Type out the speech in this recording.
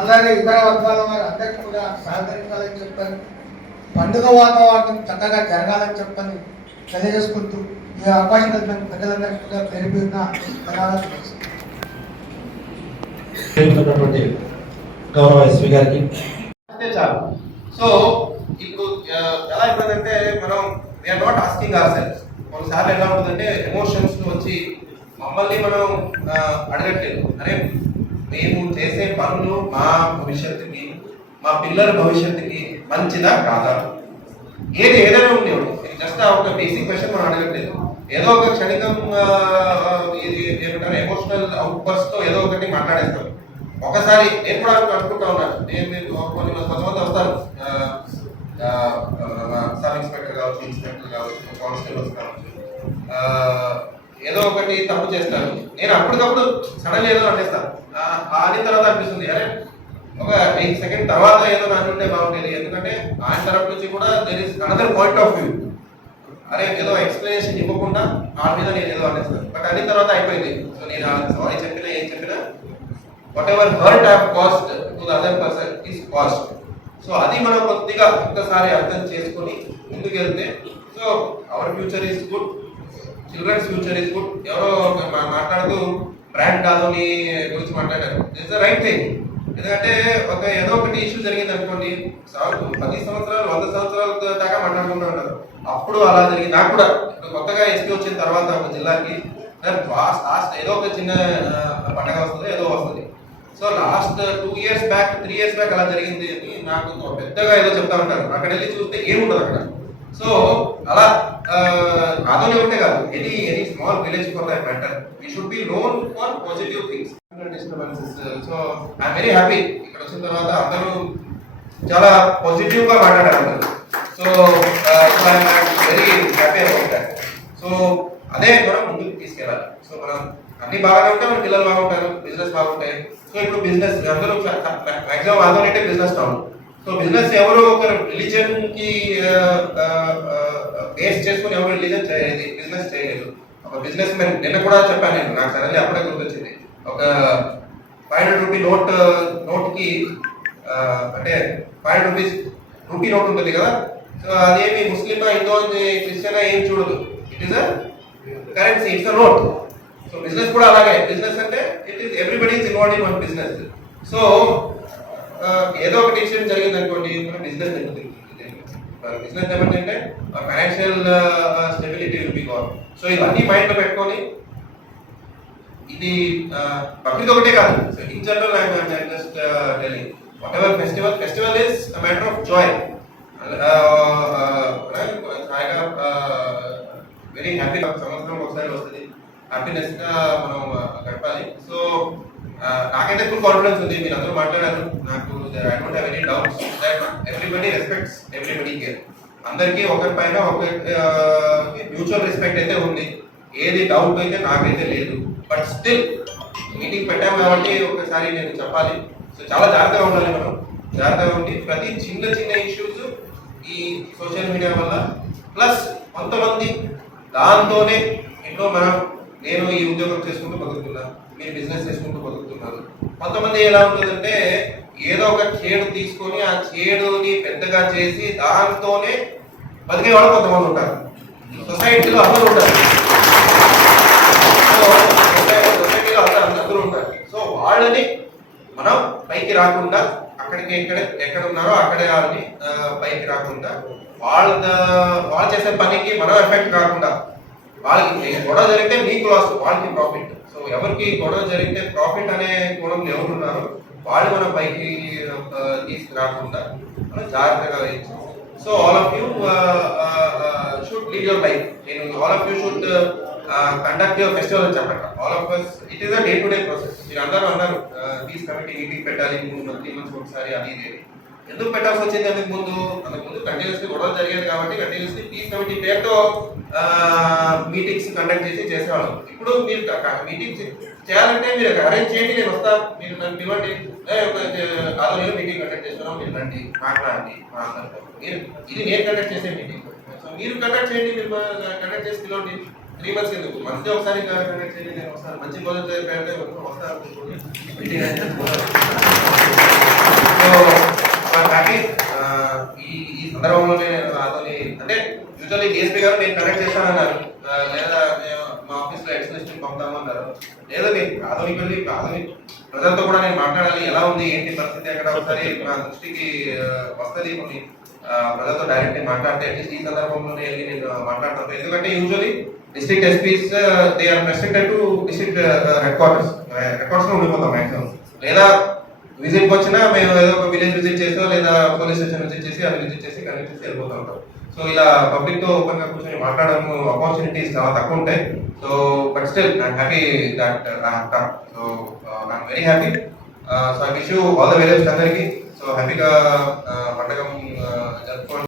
అలాగే ఇతర వర్గాల వారి అందరికీ కూడా సహకరించాలని చెప్పని పండుగ వాతావరణం చక్కగా జరగాలని చెప్పని తెలియజేసుకుంటూ ఈ అవకాశం కలిగిన ప్రజలందరికీ కూడా పేరు పేరున ధన్యవాదాలు గౌరవ ఎస్పీ గారికి అంతే చాలు. సో ఇప్పుడు ఎలా అయిపోయిందంటే మనం we are not asking ourselves. కొన్నిసార్లు ఎలా ఉంటుందంటే ఎమోషన్స్ వచ్చి మమ్మల్ని మనం అడగట్లేదు, అరే మేము చేసే పనులు మా భవిష్యత్తుకి మా పిల్లల భవిష్యత్తుకి మంచిదా కాదా, ఏదైనా ఉండేవాడు జస్ట్ ఒక బేసిక్ క్వశ్చన్ మనం అడగట్లేదు. ఏదో ఒక క్షణికం ఏమంటారు ఎమోషనల్ అవుట్బర్స్ట్ తో ఏదో ఒకటి మాట్లాడేస్తాం. ఒకసారి నేను కూడా అనుకుంటా ఉన్నాను, నేను కొంతమంది వస్తారు సబ్ ఇన్స్పెక్టర్ కావచ్చు, ఇన్స్పెక్టర్ కావచ్చు, కానిస్టేబుల్స్ కావచ్చు, ఏదో ఒకటి తప్పు చేస్తారు. నేను అప్పటికప్పుడు సడన్ ఏదో అనేస్తాను. ఆడిన తర్వాత అనిపిస్తుంది అరే ఒక 8 సెకండ్ తర్వాత ఏదో అనుకుంటే బాగుండేది. ఎందుకంటే ఆయన తరపు నుంచి కూడా there is another point of view. అరే ఏదో ఎక్స్ప్లెనేషన్ ఇవ్వకుండా ఆ మీద నేను ఏదో అనేస్తాను. బట్ అన్ని తర్వాత అయిపోయింది. సో నేను సారీ చెప్పినా ఏం చెప్పినా whatever hurt I have caused to the other person is caused. So అది మనం కొద్దిగా ఒక్కసారి అర్థం చేసుకొని ముందుకు వెళ్తే so our future is good, children's future is good. ఎవరో మాట్లాడుతూ బ్రాండ్ కాదని గురించి మాట్లాడారు. It's the right thing. ఎందుకంటే ఏదో ఒకటి ఇష్యూ జరిగింది అనుకోండి, 10 సంవత్సరాలు 100 సంవత్సరాల దాకా మాట్లాడుకుంటూ ఉంటారు. అప్పుడు అలా జరిగింది. నాకు కూడా కొత్తగా ఎస్పీ వచ్చిన తర్వాత ఒక జిల్లాకి లాస్ట్ ఏదో ఒక చిన్న పండగ వస్తుంది, ఏదో వస్తుంది. So last 2 years back 3 years back అలా జరిగింది అని నాకు పెద్దగా ఏదో చెప్తా ఉంటారు. అక్కడ వెళ్ళి చూస్తే ఏముండదు అక్కడ. సో అలా కాదని ఉంటే కాదు, any small village for that matter we should be known for positive things. Disturbances. So I'm very happy ఇక్కడ వచ్చిన తర్వాత అందరూ చాలా పాజిటివ్ గా మాట్లాడారు. So very happy about that. So అదే మనం ముందుకు తీసుకెళ్ళాలి. సో మనం అన్ని బాగానే ఉంటే మన పిల్లలు బాగుంటారు, బిజినెస్ బాగుంటాయి. సో ఇప్పుడు బిజినెస్ అందరూ మాక్సిమం ఆందోళన బిజినెస్ టౌన్. సో బిజినెస్ ఎవరు ఒక రిలీజన్ కి బేస్ చేసుకుని ఎవరు రిలీజన్ చేయలేదు, బిజినెస్ చేయలేదు. ఒక బిజినెస్ మ్యాన్ నిన్న కూడా చెప్పాను నేను, నాకు సడన్లీ అప్పుడే గుర్తొచ్చింది. ఒక 500 రూపీ నోట్ కి అంటే 500 రూపీస్ రూపీ నోట్ ఉంటుంది కదా. సో అదేమి ముస్లిం హిందూ క్రిస్టియన్ ఏం చూడదు, it is a currency, it's a note. So business కూడా అలాగే. బిజినెస్ అంటే it is everybody is involved in one business. So ఏదో ఒక డిసిషన్ జరిగింది అనుకోండి, మన బిజినెస్ బిజినెస్ ఏమంటే financial stability will be gone. So ఇవన్నీ మైండ్ లో పెట్టుకొని ఇది ప్రకృతి ఒకటే కాదు. So in general I'm just telling whatever festival is a matter of joy. Very happy. సంవత్సరం ఒకసారి వస్తుంది, హ్యాపీనెస్ గా మనం గడపాలి. సో నాకైతే ఫుల్ కాన్ఫిడెన్స్ ఉంది. మీరు అందరూ మాట్లాడారు, నాకు I don't have any doubts that everybody respects everybody here. అందరికీ ఒకరి పైన ఒకరికి మ్యూచువల్ రెస్పెక్ట్ అయితే ఉంది. ఏది డౌట్ అయితే నాకైతే లేదు. బట్ స్టిల్ మీటింగ్ పెట్టాము కాబట్టి ఒకసారి నేను చెప్పాలి. సో చాలా జాగ్రత్తగా ఉండాలి. మనం జాగ్రత్తగా ఉండి ప్రతి చిన్న ఇష్యూస్ ఈ సోషల్ మీడియా వల్ల ప్లస్ కొంతమంది దాంతోనే ఎన్నో నేను ఈ ఉద్యోగం చేసుకుంటూ బతుకుతున్నాను, మీరు బిజినెస్ చేసుకుంటూ బతుకుతున్నారు. కొంతమంది ఎలా ఉంటుందంటే ఏదో ఒక చేడు తీసుకొని ఆ చేడుని పెద్దగా చేసి దాంతోనే బతికే వాళ్ళు కొంతమంది ఉంటారు. సొసైటీలో అందరూ ఉంటారు. సొసైటీలో అందరూ ఉంటారు. సో వాళ్ళని మనం పైకి రాకుండా అక్కడికి ఎక్కడ ఉన్నారో అక్కడే వాళ్ళని పైకి రాకుండా వాళ్ళు చేసే పనికి మనం ఎఫెక్ట్ కాకుండా, వాళ్ళకి గొడవ జరిగితే మీకు లాస్, వాళ్ళకి ప్రాఫిట్. సో ఎవరికి గొడవ జరిగితే ప్రాఫిట్ అనే గుణంలో ఎవరు ఉన్నారో వాళ్ళు మనం పైకి తీసుకురాకుండా మనం జాగ్రత్తగా వేయచ్చు. So all of you should lead your life. All of you should conduct your festival అని చెప్పండి. All of us it is a day to day process. మీరు అందరూ అన్నారు పీస్ కమిటీ మీటింగ్ పెట్టాలి 3 months ఒకసారి, అది ఇది ఎందుకు పెట్టాల్సి వచ్చింది? అంతకుముందు కంటిన్యూస్లీ గొడవలు జరిగేది కాబట్టి కంటిన్యూస్లీ పీస్ కమిటీ పేరుతో మీటింగ్స్ కండక్ట్ చేసేవాళ్ళం. ఇప్పుడు మీరు మీటింగ్స్ చేయాలంటే మీరు అరేంజ్ చేయండి, నేను వస్తా, మీరు నన్ను పిలవండి, కాదు మీటింగ్ కండక్ట్ చేస్తున్నాం, మీరు రండి మాట్లాడండి మా అందరితో. ఇది నేను కండక్ట్ చేసే మీటింగ్. సో మీరు కండక్ట్ చేయండి, మీరు కండక్ట్ చేసి పిలవండి. 3 months ఎందుకు, మంత్లీ ఒకసారి కండక్ట్ చేయండి, నేను వస్తాను. మంచి భోజనం పేరుతో వస్తాను. యూజువల్లీ డిఎస్పీ గారు నేను కనెక్ట్ చేస్తానన్నారు, లేదా మా ఆఫీస్లో ఎక్స్ప్లెనేషన్ పంపుతాము అన్నారు. లేదా నేను ప్రాథమిక వెళ్ళి ప్రజలతో కూడా నేను మాట్లాడాలి, ఎలా ఉంది ఏంటి పరిస్థితి అక్కడ ఒకసారి నా దృష్టికి వస్తుంది. కొన్ని ప్రజలతో డైరెక్ట్ మాట్లాడితే అట్లీస్ట్ ఈ సందర్భంలోనే వెళ్ళి నేను మాట్లాడతాను. ఎందుకంటే usually district SPs they are restricted to district headquarters లో ఉండిపోతాం మ్యాక్సిమం. లేదా విజిట్కి వచ్చినా మేము ఏదో ఒక విలేజ్ విజిట్ చేసో లేదా పోలీస్ స్టేషన్ విజిట్ చేసి అది విజిట్ చేసి కనెక్ట్ చేసి వెళ్ళిపోతూ ఉంటాం. సో ఇలా పబ్లిక్ తో ఓపెన్ గా కూర్చొని మాట్లాడడం ఆపర్చునిటీస్ చాలా తక్కువ ఉంటాయి. So but still I'm happy that I have come. So I'm very happy. So I wish you all the very best అందరికీ. సో హ్యాపీగా పండగ జరుపుకోండి.